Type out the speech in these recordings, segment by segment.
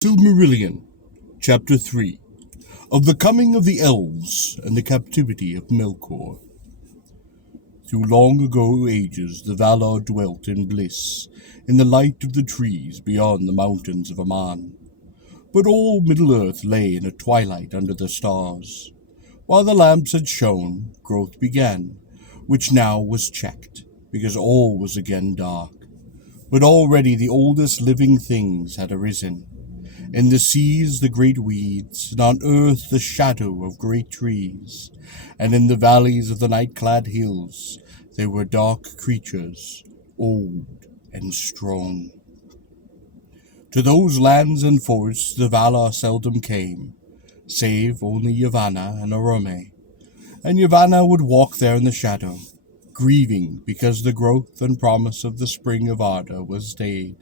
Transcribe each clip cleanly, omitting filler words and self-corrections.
Silmarillion, Chapter 3, of the Coming of the Elves and the Captivity of Melkor. Through long ago ages the Valar dwelt in bliss, in the light of the trees beyond the mountains of Aman. But all Middle-earth lay in a twilight under the stars. While the lamps had shone, growth began, which now was checked, because all was again dark. But already the oldest living things had arisen. In the seas the great weeds, and on earth the shadow of great trees, and in the valleys of the night-clad hills there were dark creatures, old and strong. To those lands and forests the Valar seldom came, save only Yavanna and Orome, and Yavanna would walk there in the shadow, grieving because the growth and promise of the spring of Arda was stayed.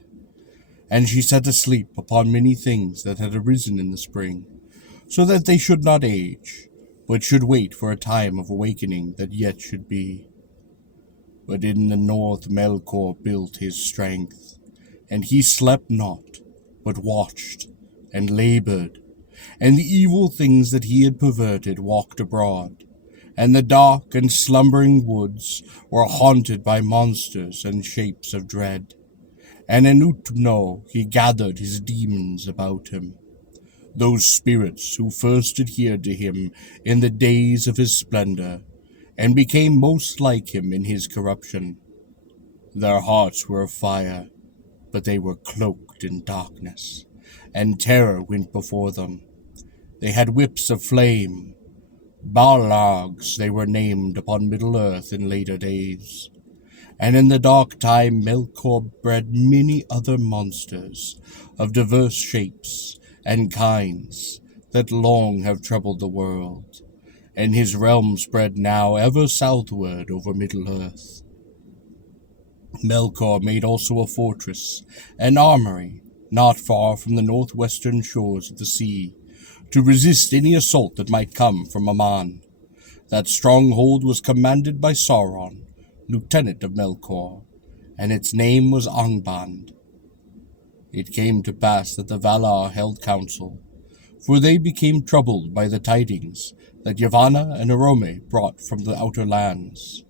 And she sat asleep upon many things that had arisen in the spring, so that they should not age, but should wait for a time of awakening that yet should be. But in the north Melkor built his strength, and he slept not, but watched, and labored, and the evil things that he had perverted walked abroad, and the dark and slumbering woods were haunted by monsters and shapes of dread. And in Utno he gathered his demons about him, those spirits who first adhered to him in the days of his splendor, and became most like him in his corruption. Their hearts were of fire, but they were cloaked in darkness, and terror went before them. They had whips of flame. Balargs they were named upon Middle-earth in later days. And in the dark time Melkor bred many other monsters of diverse shapes and kinds that long have troubled the world, and his realm spread now ever southward over Middle-earth. Melkor made also a fortress, an armory, not far from the northwestern shores of the sea, to resist any assault that might come from Aman. That stronghold was commanded by Sauron, lieutenant of Melkor, and its name was Angband. It came to pass that the Valar held council, for they became troubled by the tidings that Yavanna and Orome brought from the outer lands.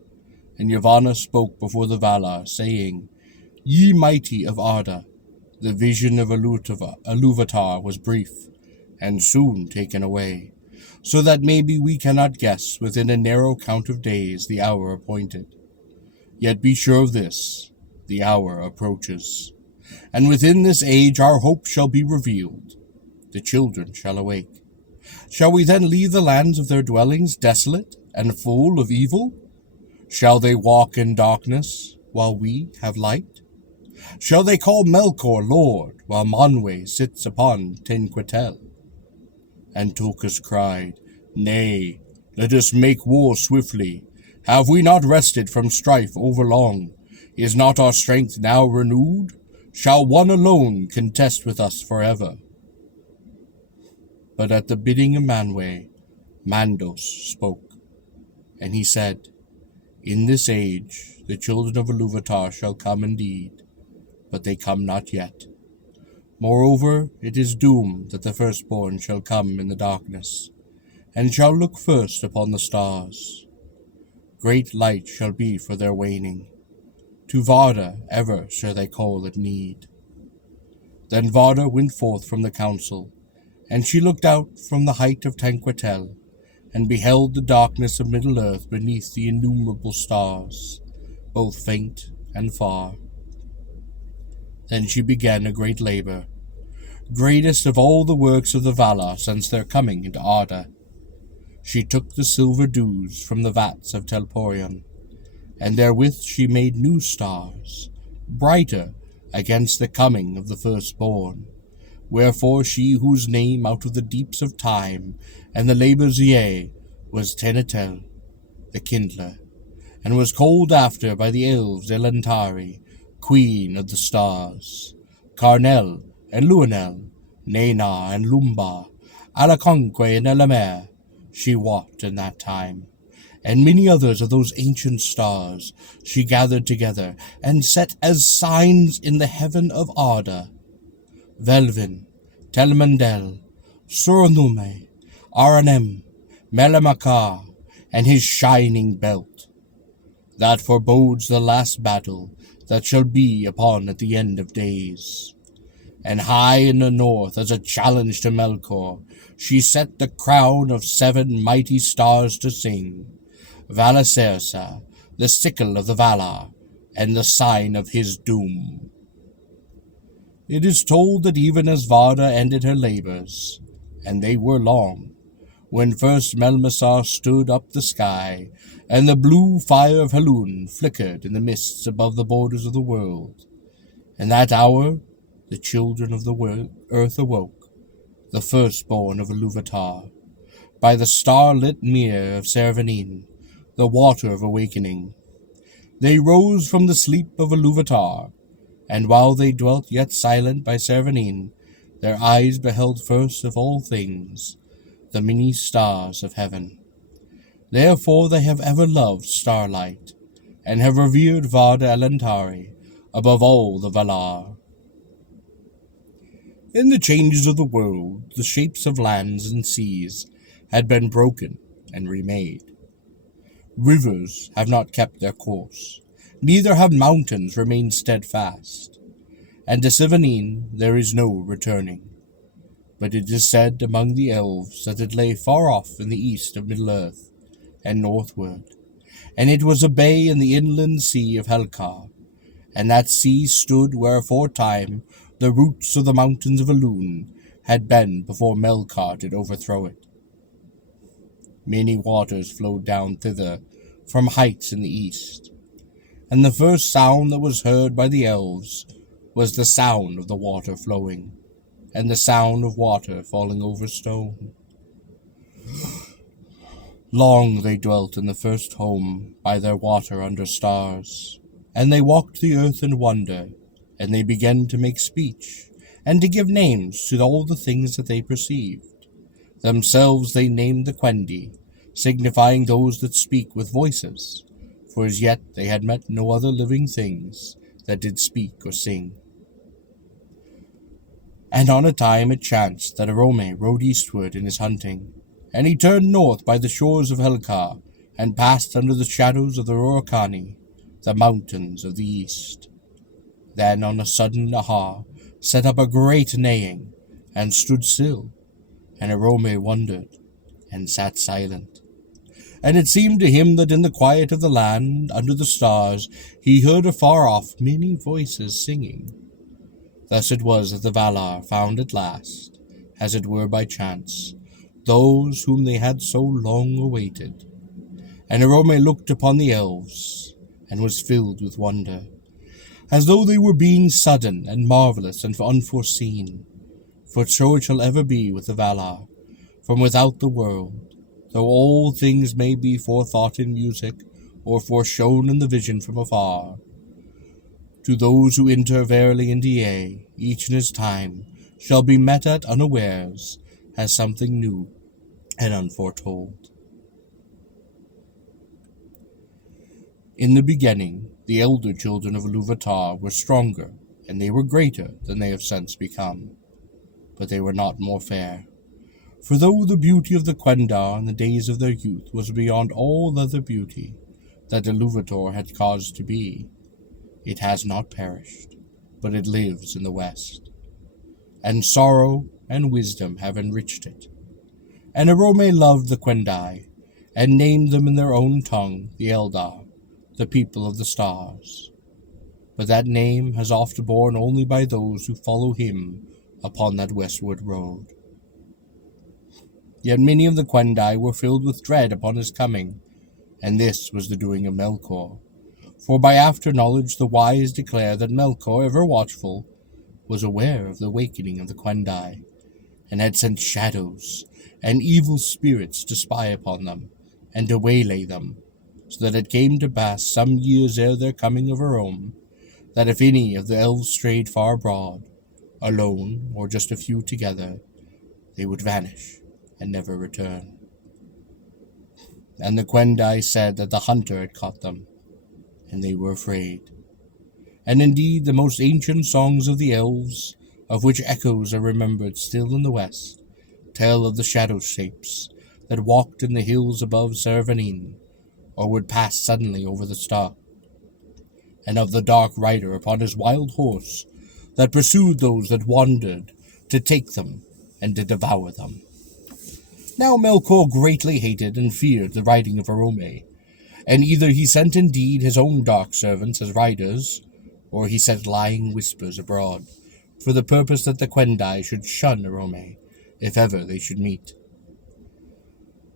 And Yavanna spoke before the Valar, saying, Ye mighty of Arda, the vision of Ilúvatar was brief, and soon taken away, so that maybe we cannot guess within a narrow count of days the hour appointed. Yet be sure of this, the hour approaches, and within this age our hope shall be revealed. The children shall awake. Shall we then leave the lands of their dwellings desolate and full of evil? Shall they walk in darkness while we have light? Shall they call Melkor Lord while Manwë sits upon Tenquetel? And Tulkas cried, Nay, let us make war swiftly. Have we not rested from strife overlong? Is not our strength now renewed? Shall one alone contest with us forever? But at the bidding of Manwë, Mandos spoke, and he said, In this age the children of Ilúvatar shall come indeed, but they come not yet. Moreover, it is doomed that the firstborn shall come in the darkness, and shall look first upon the stars. Great light shall be for their waning. To Varda ever shall they call at need. Then Varda went forth from the council, and she looked out from the height of Tenquetel, and beheld the darkness of Middle-earth beneath the innumerable stars, both faint and far. Then she began a great labor, greatest of all the works of the Valar since their coming into Arda. She took the silver dews from the vats of Telporion, and therewith she made new stars, brighter against the coming of the firstborn. Wherefore she whose name out of the deeps of time and the labours yea was Tenetel, the kindler, and was called after by the Elves Elantari, queen of the stars, Carnel and Luanel, Nena and Lumba, Alaconque and Elamer, she walked in that time, and many others of those ancient stars she gathered together, and set as signs in the heaven of Arda. Velvin, Telmandel, Suranume, Aranem, Melamakar, and his shining belt, that forebodes the last battle that shall be upon at the end of days. And high in the north, as a challenge to Melkor, she set the crown of 7 mighty stars to sing, Valacersa, the sickle of the Valar, and the sign of his doom. It is told that even as Varda ended her labors, and they were long, when first Melmasar stood up the sky, and the blue fire of Helûn flickered in the mists above the borders of the world. In that hour, the children of the earth awoke, the firstborn of Ilúvatar, by the star-lit mere of Servanin, the water of awakening. They rose from the sleep of Ilúvatar, and while they dwelt yet silent by Servanin, their eyes beheld first of all things the many stars of heaven. Therefore they have ever loved starlight, and have revered Varda Elantari above all the Valar. In the changes of the world, the shapes of lands and seas had been broken and remade. Rivers have not kept their course, neither have mountains remained steadfast, and to Servanin there is no returning. But it is said among the Elves that it lay far off in the east of Middle-earth and northward, and it was a bay in the inland sea of Helkar, and that sea stood where aforetime the roots of the mountains of Elûn had been before Melkor did overthrow it. Many waters flowed down thither from heights in the east, and the first sound that was heard by the Elves was the sound of the water flowing, and the sound of water falling over stone. Long they dwelt in the first home by their water under stars, and they walked the earth in wonder, and they began to make speech, and to give names to all the things that they perceived. Themselves they named the Quendi, signifying those that speak with voices, for as yet they had met no other living things that did speak or sing. And on a time it chanced that Arome rode eastward in his hunting, and he turned north by the shores of Helkar, and passed under the shadows of the Rorikani, the mountains of the east. Then on a sudden Ahar set up a great neighing, and stood still, and Arome wondered, and sat silent. And it seemed to him that in the quiet of the land, under the stars, he heard afar off many voices singing. Thus it was that the Valar found at last, as it were by chance, those whom they had so long awaited. And Arome looked upon the Elves, and was filled with wonder, as though they were beings sudden and marvelous and unforeseen. For so it shall ever be with the Valar, from without the world, though all things may be forethought in music, or foreshown in the vision from afar. To those who enter verily into yea, each in his time, shall be met at unawares, as something new and unforetold. In the beginning, the elder children of Ilúvatar were stronger, and they were greater than they have since become. But they were not more fair. For though the beauty of the Quendar in the days of their youth was beyond all other beauty that Ilúvatar had caused to be, it has not perished, but it lives in the west. And sorrow and wisdom have enriched it. And Arome loved the Quendi, and named them in their own tongue the Eldar, the people of the stars. But that name has oft borne only by those who follow him upon that westward road. Yet many of the Quendi were filled with dread upon his coming, and this was the doing of Melkor. For by after-knowledge the wise declare that Melkor, ever watchful, was aware of the awakening of the Quendi, and had sent shadows and evil spirits to spy upon them, and to waylay them, so that it came to pass some years ere their coming of Rome, that if any of the Elves strayed far abroad, alone or just a few together, they would vanish and never return. And the Quendi said that the hunter had caught them, and they were afraid. And indeed the most ancient songs of the Elves of which echoes are remembered still in the west, tell of the shadow shapes that walked in the hills above Servanin, or would pass suddenly over the star, and of the dark rider upon his wild horse that pursued those that wandered to take them and to devour them. Now Melkor greatly hated and feared the riding of Arome, and either he sent indeed his own dark servants as riders, or he sent lying whispers abroad, for the purpose that the Quendai should shun Arome, if ever they should meet.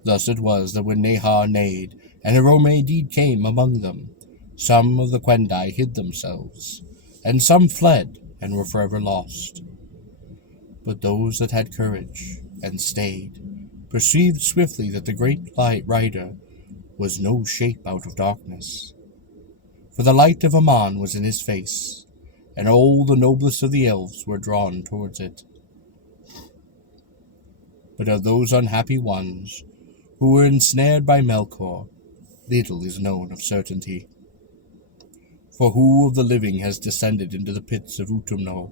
Thus it was that when Nehar neighed, and Arome indeed came among them, some of the Quendai hid themselves, and some fled and were forever lost. But those that had courage and stayed perceived swiftly that the great light rider was no shape out of darkness. For the light of Aman was in his face, and all the noblest of the elves were drawn towards it. But of those unhappy ones who were ensnared by Melkor, little is known of certainty. For who of the living has descended into the pits of Utumno,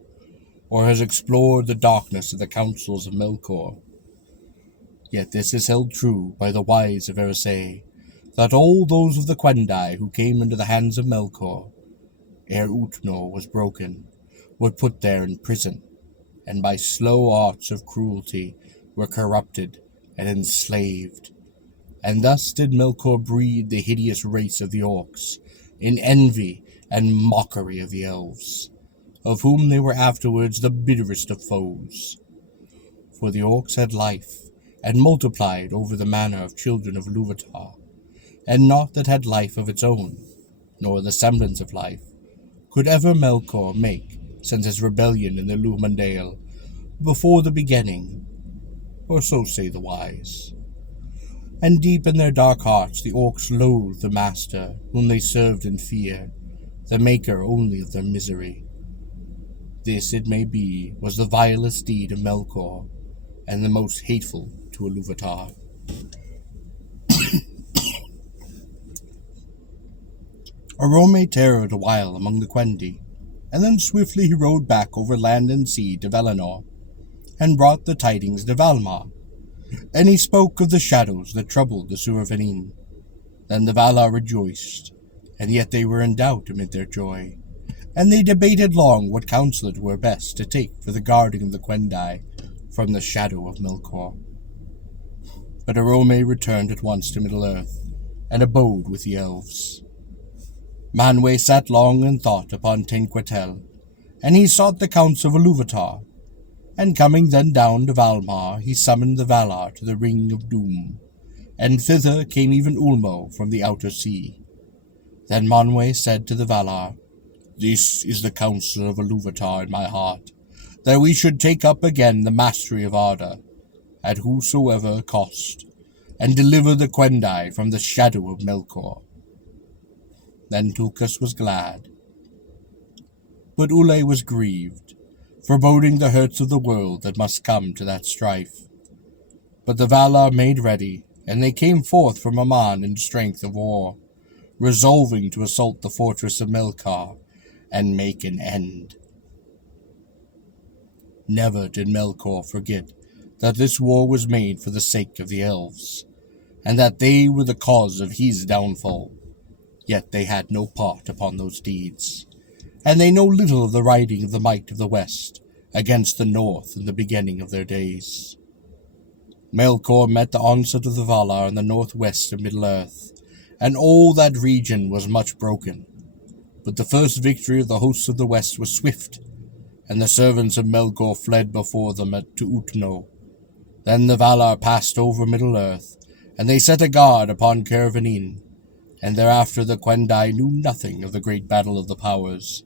or has explored the darkness of the councils of Melkor? Yet this is held true by the wise of Erisei, that all those of the Quendai who came into the hands of Melkor, ere Utnor was broken, were put there in prison, and by slow arts of cruelty were corrupted and enslaved. And thus did Melkor breed the hideous race of the orcs, in envy and mockery of the elves, of whom they were afterwards the bitterest of foes. For the orcs had life, and multiplied over the manner of children of Ilúvatar, and naught that had life of its own, nor the semblance of life, could ever Melkor make since his rebellion in the Lumandale, before the beginning, or so say the wise. And deep in their dark hearts the orcs loathed the master whom they served in fear, the maker only of their misery. This, it may be, was the vilest deed of Melkor, and the most hateful to Ilúvatar. Arome tarried a while among the Quendi, and then swiftly he rode back over land and sea to Valinor, and brought the tidings to Valmar. And he spoke of the shadows that troubled the Suirvanin. Then the Valar rejoiced, and yet they were in doubt amid their joy, and they debated long what counsel it were best to take for the guarding of the Quendai from the shadow of Melkor. But Arome returned at once to Middle-earth, and abode with the elves. Manwë sat long in thought upon Tenquetel, and he sought the counsel of Ilúvatar, and coming then down to Valmar, he summoned the Valar to the Ring of Doom, and thither came even Ulmo from the outer sea. Then Manwë said to the Valar, "This is the counsel of Ilúvatar in my heart, that we should take up again the mastery of Arda, at whosoever cost, and deliver the Quendai from the shadow of Melkor." Then Tulkas was glad. But Ule was grieved, foreboding the hurts of the world that must come to that strife. But the Valar made ready, and they came forth from Aman in strength of war, resolving to assault the fortress of Melkor, and make an end. Never did Melkor forget that this war was made for the sake of the elves, and that they were the cause of his downfall. Yet they had no part upon those deeds, and they know little of the riding of the might of the west against the north in the beginning of their days. Melkor met the onset of the Valar in the northwest of Middle-earth, and all that region was much broken. But the first victory of the hosts of the west was swift, and the servants of Melkor fled before them to Utno. Then the Valar passed over Middle-earth, and they set a guard upon Kervanin, and thereafter the Quendai knew nothing of the great battle of the powers,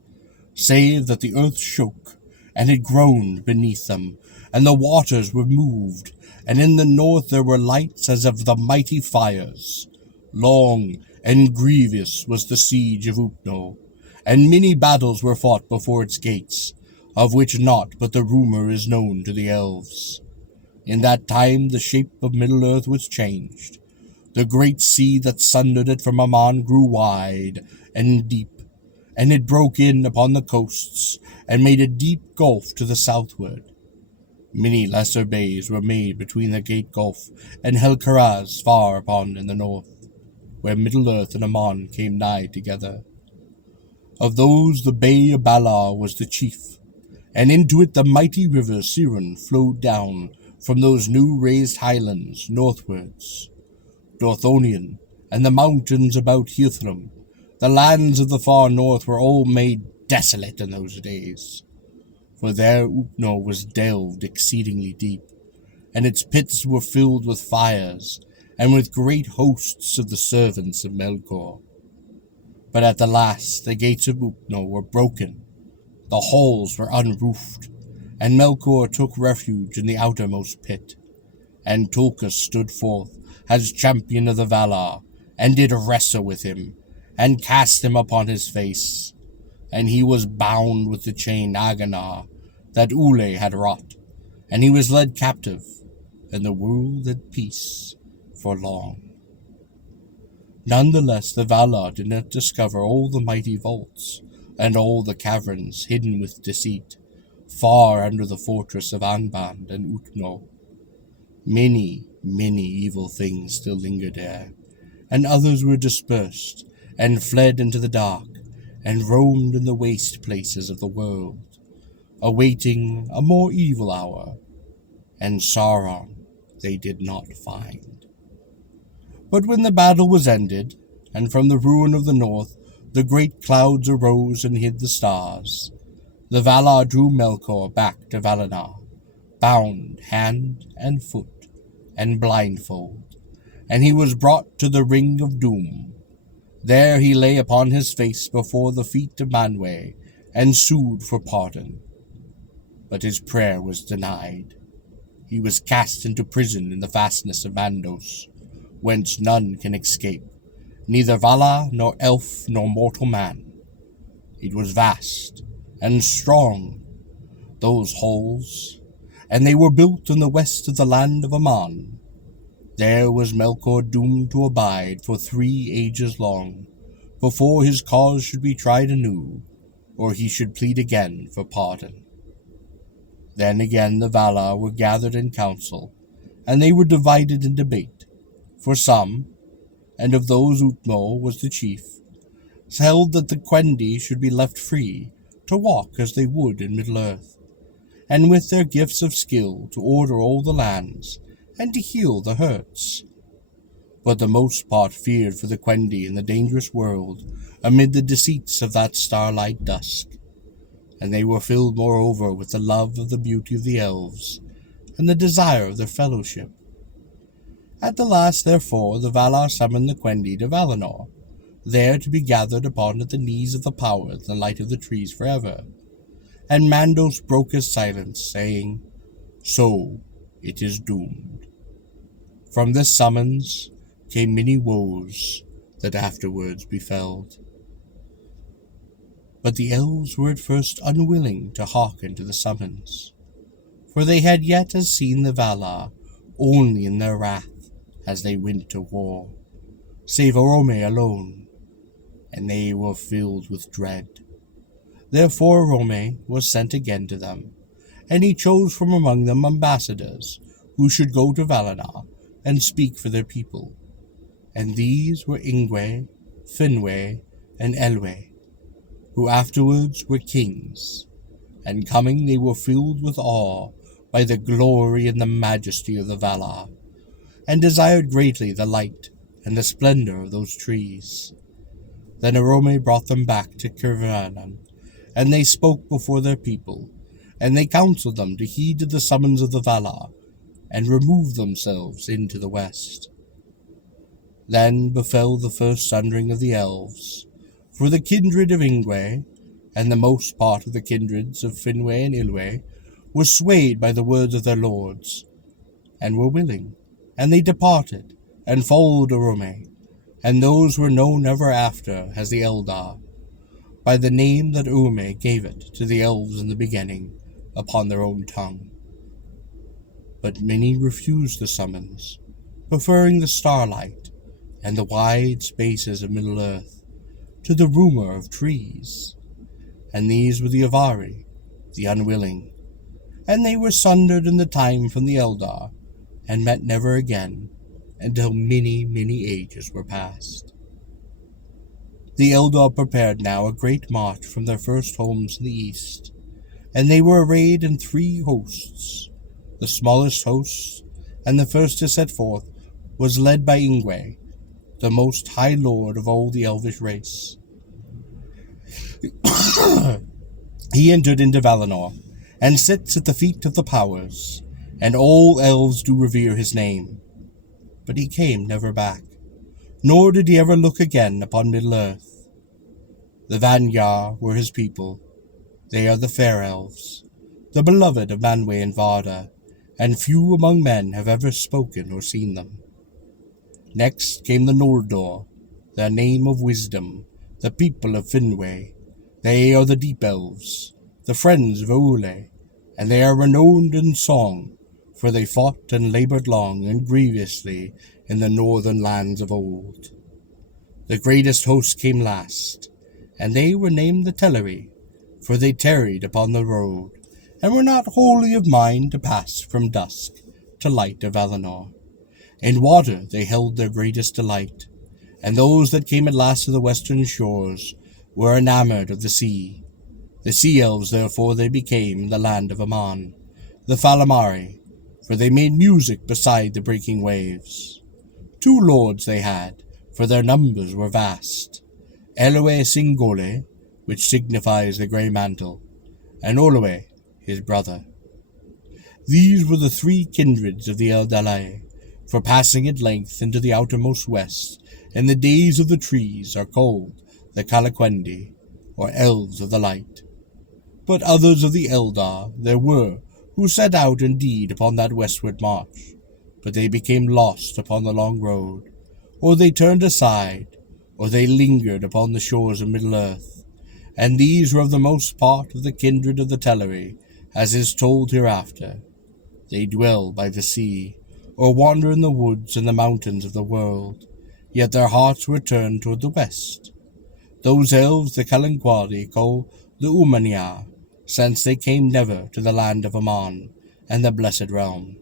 save that the earth shook, and it groaned beneath them, and the waters were moved, and in the north there were lights as of the mighty fires. Long and grievous was the siege of Utno, and many battles were fought before its gates, of which naught but the rumor is known to the elves. In that time the shape of Middle-earth was changed. The great sea that sundered it from Aman grew wide and deep, and it broke in upon the coasts and made a deep gulf to the southward. Many lesser bays were made between the Great Gulf and Helcaraz far upon in the north, where Middle-earth and Aman came nigh together. Of those the Bay of Balar was the chief, and into it the mighty river Siren flowed down from those new raised highlands northwards. Dorthonion and the mountains about Hithram, the lands of the far north, were all made desolate in those days. For there Upno was delved exceedingly deep, and its pits were filled with fires, and with great hosts of the servants of Melkor. But at the last the gates of Upno were broken, the halls were unroofed, and Melkor took refuge in the outermost pit. And Tulkas stood forth as champion of the Valar, and did wrestle with him, and cast him upon his face. And he was bound with the chain Aganar that Ule had wrought, and he was led captive, and the world at peace for long. Nonetheless, the Valar did not discover all the mighty vaults, and all the caverns hidden with deceit, far under the fortress of Angband and Utno. Many, many evil things still lingered there, and others were dispersed, and fled into the dark, and roamed in the waste places of the world, awaiting a more evil hour, and Sauron they did not find. But when the battle was ended, and from the ruin of the north the great clouds arose and hid the stars, the Valar drew Melkor back to Valinor, bound hand and foot, and blindfold, and he was brought to the Ring of Doom. There he lay upon his face before the feet of Manwë, and sued for pardon. But his prayer was denied. He was cast into prison in the fastness of Mandos, whence none can escape, neither Valar, nor elf, nor mortal man. It was vast and strong, those halls, and they were built in the west of the land of Aman. There was Melkor doomed to abide for 3 ages long, before his cause should be tried anew, or he should plead again for pardon. Then again the Valar were gathered in council, and they were divided in debate. For some, and of those Utno was the chief, held that the Quendi should be left free to walk as they would in Middle-earth, and with their gifts of skill to order all the lands, and to heal the hurts. But the most part feared for the Quendi in the dangerous world, amid the deceits of that starlight dusk, and they were filled moreover with the love of the beauty of the Elves, and the desire of their fellowship. At the last, therefore, the Valar summoned the Quendi to Valinor, there to be gathered upon at the knees of the power and the light of the trees forever. And Mandos broke his silence, saying, "So it is doomed." From this summons came many woes that afterwards befell. But the Elves were at first unwilling to hearken to the summons, for they had yet seen the Valar only in their wrath as they went to war, save Orome alone, and they were filled with dread. Therefore Orome was sent again to them, and he chose from among them ambassadors, who should go to Valinor and speak for their people. And these were Ingwe, Finwë, and Elwë, who afterwards were kings, and coming they were filled with awe by the glory and the majesty of the Valar, and desired greatly the light and the splendor of those trees. Then Orome brought them back to Cirvanan, and they spoke before their people, and they counseled them to heed the summons of the Valar, and remove themselves into the west. Then befell the first sundering of the Elves, for the kindred of Ingwe, and the most part of the kindreds of Finwë and Ilwë, were swayed by the words of their lords, and were willing, and they departed, and followed Orome, and those were known ever after as the Eldar, by the name that Orome gave it to the Elves in the beginning, upon their own tongue. But many refused the summons, preferring the starlight and the wide spaces of Middle-earth, to the rumour of trees. And these were the Avari, the unwilling, and they were sundered in the time from the Eldar, and met never again, until many, many ages were past. The Eldar prepared now a great march from their first homes in the east, and they were arrayed in 3 hosts. The smallest host, and the first to set forth, was led by Ingwe, the most high lord of all the Elvish race. He entered into Valinor, and sits at the feet of the powers, and all elves do revere his name. But he came never back, nor did he ever look again upon Middle-earth. The Vanyar were his people. They are the fair elves, the beloved of Manwë and Varda, and few among men have ever spoken or seen them. Next came the Noldor, their name of wisdom, the people of Finwë. They are the deep elves, the friends of Aule, and they are renowned in song, for they fought and laboured long and grievously in the northern lands of old. The greatest host came last, and they were named the Teleri, for they tarried upon the road, and were not wholly of mind to pass from dusk to light of Valinor. In water they held their greatest delight, and those that came at last to the western shores were enamoured of the sea. The sea elves therefore they became in the land of Aman, the Falamari, for they made music beside the breaking waves. 2 lords they had, for their numbers were vast, Eloe Singole, which signifies the grey mantle, and Oloe, his brother. These were the 3 kindreds of the Eldalae, for passing at length into the outermost west, in the days of the trees are called the Calaquendi, or Elves of the Light. But others of the Eldar there were, who set out indeed upon that westward march, but they became lost upon the long road, or they turned aside, or they lingered upon the shores of Middle-earth, and these were of the most part of the kindred of the Teleri, as is told hereafter. They dwell by the sea, or wander in the woods and the mountains of the world, yet their hearts were turned toward the west. Those elves the Kalanquadi call the Umanyar, since they came never to the land of Aman and the Blessed Realm.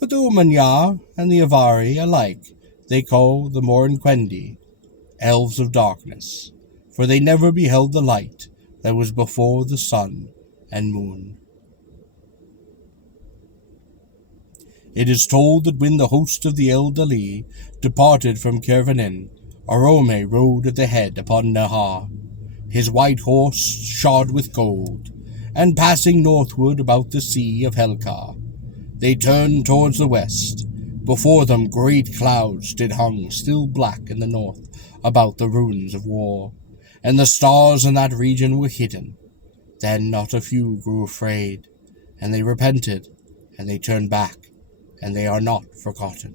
But the Umanyar and the Avari alike they call the Morinquendi, Elves of Darkness, for they never beheld the light that was before the sun and moon. It is told that when the host of the Eldali departed from Kervanin, Arome rode at the head upon Nahar, his white horse shod with gold, and passing northward about the sea of Helkar, they turned towards the west. Before them great clouds did hung still black in the north about the ruins of war, and the stars in that region were hidden. Then not a few grew afraid, and they repented, and they turned back, and they are not forgotten.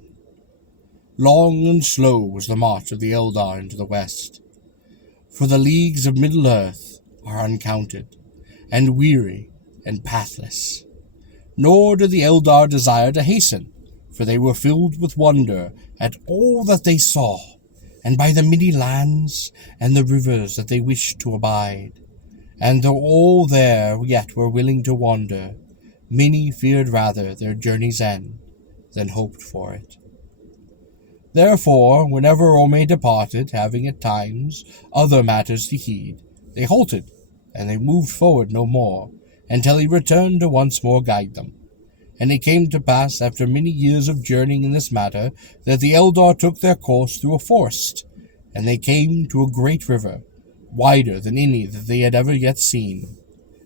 Long and slow was the march of the Eldar into the west, for the leagues of Middle-earth are uncounted, and weary and pathless. Nor did the Eldar desire to hasten, for they were filled with wonder at all that they saw, and by the many lands and the rivers that they wished to abide. And though all there yet were willing to wander, many feared rather their journey's end than hoped for it. Therefore, whenever Ome departed, having at times other matters to heed, they halted, and they moved forward no more, until he returned to once more guide them. And it came to pass, after many years of journeying in this matter, that the Eldar took their course through a forest, and they came to a great river, wider than any that they had ever yet seen,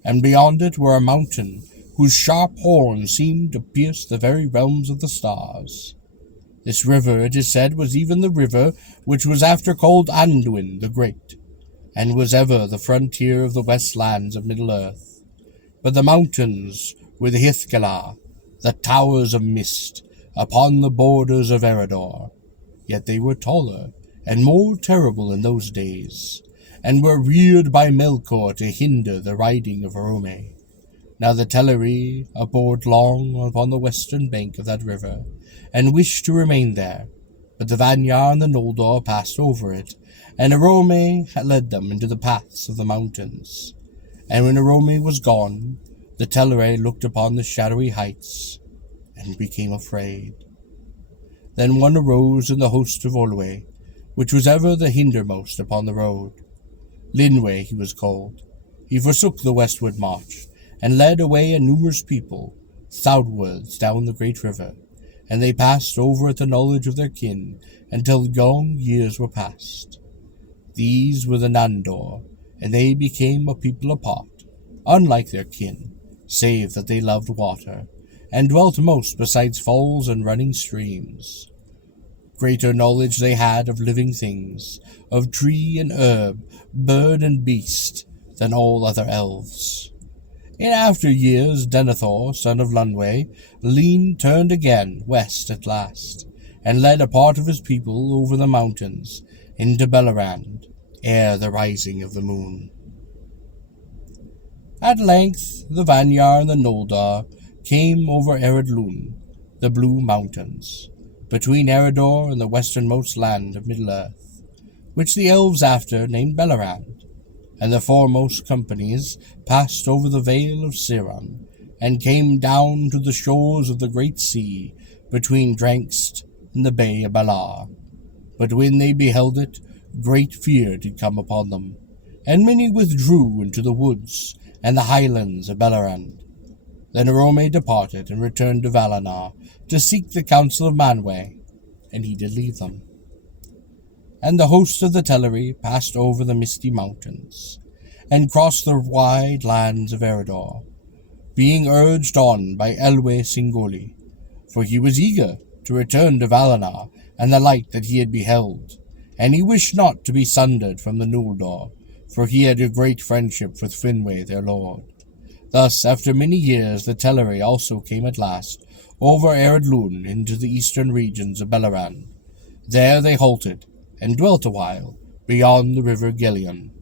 and beyond it were a mountain, whose sharp horn seemed to pierce the very realms of the stars. This river, it is said, was even the river which was after called Anduin the Great, and was ever the frontier of the west lands of Middle-earth. But the mountains were the Hithgalar, the towers of mist, upon the borders of Eredor. Yet they were taller and more terrible in those days, and were reared by Melkor to hinder the riding of Arome. Now the Teleri abode long upon the western bank of that river, and wished to remain there, but the Vanyar and the Noldor passed over it, and Arome had led them into the paths of the mountains. And when Arome was gone, the Teleri looked upon the shadowy heights and became afraid. Then one arose in the host of Olwe, which was ever the hindermost upon the road. Linwe he was called. He forsook the westward march, and led away a numerous people, southwards down the great river, and they passed over at the knowledge of their kin, until long years were past. These were the Nandor, and they became a people apart, unlike their kin, save that they loved water, and dwelt most besides falls and running streams. Greater knowledge they had of living things, of tree and herb, bird and beast, than all other elves. In after years Denethor, son of Lunwe, turned again west at last, and led a part of his people over the mountains into Bellerand, ere the rising of the moon. At length the Vanyar and the Noldor came over Eredlun, the Blue Mountains, between Eredor and the westernmost land of Middle-earth, which the elves after named Bellerand, and the foremost companies passed over the Vale of Siron, and came down to the shores of the great sea, between Drankst and the Bay of Balar. But when they beheld it, great fear did come upon them, and many withdrew into the woods and the highlands of Bellerand. Then Arome departed and returned to Valinor to seek the counsel of Manwë, and he did leave them. And the host of the Teleri passed over the misty mountains, and crossed the wide lands of Eredor, being urged on by Elwe Singoli, for he was eager to return to Valinor and the light that he had beheld, and he wished not to be sundered from the Noldor, for he had a great friendship with Finwë their lord. Thus, after many years, the Teleri also came at last over Eredlun into the eastern regions of Bellerand. There they halted, and dwelt a while beyond the river Gillion.